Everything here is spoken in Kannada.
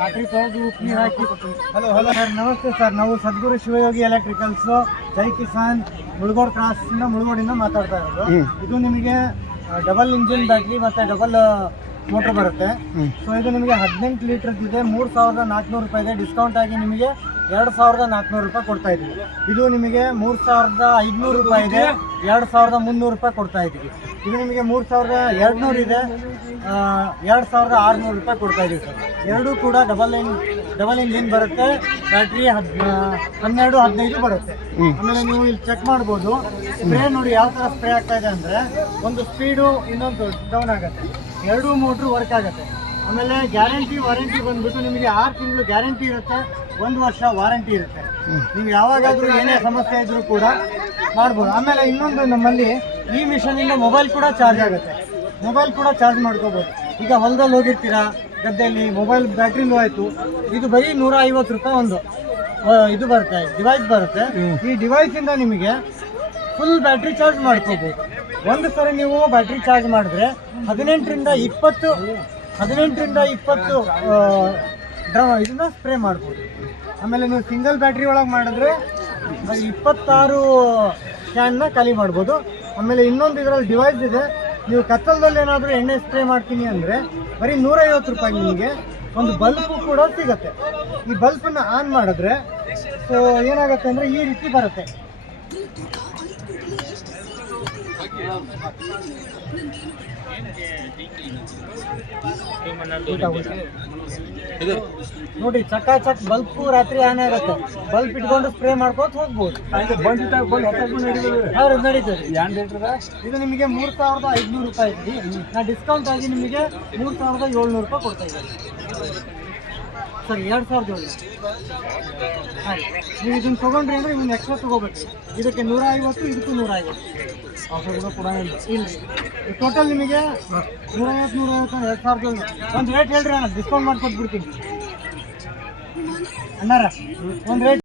ಬ್ಯಾಟ್ರಿ ತೊಗೊಂಡು ನೀರು ಹಾಕಿ. ಹಲೋ ಸರ್, ನಮಸ್ತೆ ಸರ್. ನಾವು ಸದ್ಗುರು ಶಿವಯೋಗಿ ಎಲೆಕ್ಟ್ರಿಕಲ್ಸು, ಜೈ ಕಿಸಾನ್, ಮುಳುಗೋಡು ಕ್ರಾಸಿಂದ ಮುಳುಗೋಡಿಂದ ಮಾತಾಡ್ತಾ ಇರೋದು. ಇದು ನಿಮಗೆ ಡಬಲ್ ಇಂಜಿನ್ ಬ್ಯಾಟ್ರಿ ಮತ್ತು ಡಬಲ್ ಮೋಟ್ರ್ ಬರುತ್ತೆ. ಸೊ ಇದು ನಿಮಗೆ 18 ಲೀಟರ್ದು ಇದೆ. 3400 ರೂಪಾಯಿ ಇದೆ. ಡಿಸ್ಕೌಂಟ್ ಆಗಿ ನಿಮಗೆ 2400 ರೂಪಾಯಿ ಕೊಡ್ತಾ ಇದ್ದೀವಿ. ಇದು ನಿಮಗೆ 3500 ರೂಪಾಯಿ ಇದೆ. 2300 ರೂಪಾಯಿ ಕೊಡ್ತಾ ಇದ್ದೀವಿ. ಇದು ನಿಮಗೆ 3200 ಇದೆ. 2600 ರೂಪಾಯಿ ಕೊಡ್ತಾ ಇದ್ದೀವಿ ಸರ್. ಎರಡೂ ಕೂಡ ಡಬಲ್ ಇಂಜಿನ್ ಬರುತ್ತೆ. ಬ್ಯಾಟ್ರಿ 12-15 ಬರುತ್ತೆ. ಆಮೇಲೆ ನೀವು ಇಲ್ಲಿ ಚೆಕ್ ಮಾಡ್ಬೋದು. ಸ್ಪ್ರೇ ನೋಡಿ ಯಾವ ಥರ ಸ್ಪ್ರೇ ಆಗ್ತಾ ಇದೆ ಅಂದರೆ, ಒಂದು ಸ್ಪೀಡು ಇನ್ನೊಂದು ಡೌನ್ ಆಗುತ್ತೆ. ಎರಡೂ ಮೋಟ್ರು ವರ್ಕ್ ಆಗುತ್ತೆ. ಆಮೇಲೆ ಗ್ಯಾರಂಟಿ ವಾರಂಟಿ ಬಂದ್ಬಿಟ್ಟು ನಿಮಗೆ 6 ತಿಂಗಳು ಗ್ಯಾರಂಟಿ ಇರುತ್ತೆ, 1 ವರ್ಷ ವಾರಂಟಿ ಇರುತ್ತೆ. ನೀವು ಯಾವಾಗಾದರೂ ಏನೇ ಸಮಸ್ಯೆ ಇದ್ರೂ ಕೂಡ ಮಾಡ್ಬೋದು. ಆಮೇಲೆ ಇನ್ನೊಂದು, ನಮ್ಮಲ್ಲಿ ಈ ಮಿಷನಿಂದ ಮೊಬೈಲ್ ಕೂಡ ಚಾರ್ಜ್ ಆಗುತ್ತೆ. ಮೊಬೈಲ್ ಕೂಡ ಚಾರ್ಜ್ ಮಾಡ್ಕೋಬೋದು. ಈಗ ಹೊಲದಲ್ಲಿ ಹೋಗಿರ್ತೀರಾ, ಗದ್ದೆಯಲ್ಲಿ ಮೊಬೈಲ್ ಬ್ಯಾಟ್ರಿ ಲೋ ಆಯಿತು, ಇದು ಬರೀ 150 ರೂಪಾಯಿ ಒಂದು ಇದು ಬರುತ್ತೆ, ಡಿವೈಸ್ ಬರುತ್ತೆ. ಈ ಡಿವೈಸಿಂದ ನಿಮಗೆ ಫುಲ್ ಬ್ಯಾಟ್ರಿ ಚಾರ್ಜ್ ಮಾಡ್ಕೋಬೋದು. ಒಂದು ಸರಿ ನೀವು ಬ್ಯಾಟ್ರಿ ಚಾರ್ಜ್ ಮಾಡಿದ್ರೆ 18ರಿಂದ 20 ಇದನ್ನ ಸ್ಪ್ರೇ ಮಾಡ್ಬೋದು. ಆಮೇಲೆ ನೀವು ಸಿಂಗಲ್ ಬ್ಯಾಟ್ರಿ ಒಳಗೆ ಮಾಡಿದ್ರೆ 26 ಕ್ಯಾನ್ನ ಖಾಲಿ ಮಾಡ್ಬೋದು. ಆಮೇಲೆ ಇನ್ನೊಂದು ಇದರಲ್ಲಿ ಡಿವೈಸ್ ಇದೆ. ನೀವು ಕತ್ತಲದಲ್ಲಿ ಏನಾದರೂ ಎಣ್ಣೆ ಸ್ಪ್ರೇ ಮಾಡ್ತೀನಿ ಅಂದರೆ ಬರೀ 150 ರೂಪಾಯಿ ನಿಮಗೆ ಒಂದು ಬಲ್ಬು ಕೂಡ ಸಿಗುತ್ತೆ. ಈ ಬಲ್ಬನ್ನು ಆನ್ ಮಾಡಿದ್ರೆ ಸೊ ಏನಾಗುತ್ತೆ ಅಂದರೆ ಈ ರೀತಿ ಬರುತ್ತೆ. ನೋಡಿ, ಚಕಾಚಕ್ ಬಲ್ಬ್ ರಾತ್ರಿ ಆನ್ ಆಗುತ್ತೆ. ಬಲ್ಬ್ ಇಟ್ಕೊಂಡು ಸ್ಪ್ರೇ ಮಾಡ್ಕೋತ ಹೋಗ್ಬೋದು. ಅವ್ರದ್ದು ನಡೀತದೆ. ಇದು ನಿಮಗೆ 3500 ರೂಪಾಯಿ ಐತಿ. ನಾ ಡಿಸ್ಕೌಂಟ್ ಆಗಿ ನಿಮಗೆ 3700 ರೂಪಾಯಿ ಕೊಡ್ತಾ ಇದ್ದೀನಿ ಸರ್. 2700. ಹಾಂ, ನೀವು ಇದನ್ನು ತೊಗೊಂಡ್ರಿ ಅಂದರೆ ಇನ್ನು ಎಕ್ಸ್ಟ್ರಾ ತೊಗೋಬೇಕು. ಇದಕ್ಕೆ 150, ಇದಕ್ಕೂ 150 ಆಫರ್ ಕೂಡ ಇಲ್ಲ. ಟೋಟಲ್ ನಿಮಗೆ 150, 2000 ಒಂದು ರೇಟ್ ಹೇಳ್ರಿ ಅಣ್ಣ, ಡಿಸ್ಕೌಂಟ್ ಮಾಡ್ಕೊಟ್ಬಿಡ್ತೀನಿ ಅಣ್ಣಾರ. ಒಂದು ರೇಟ್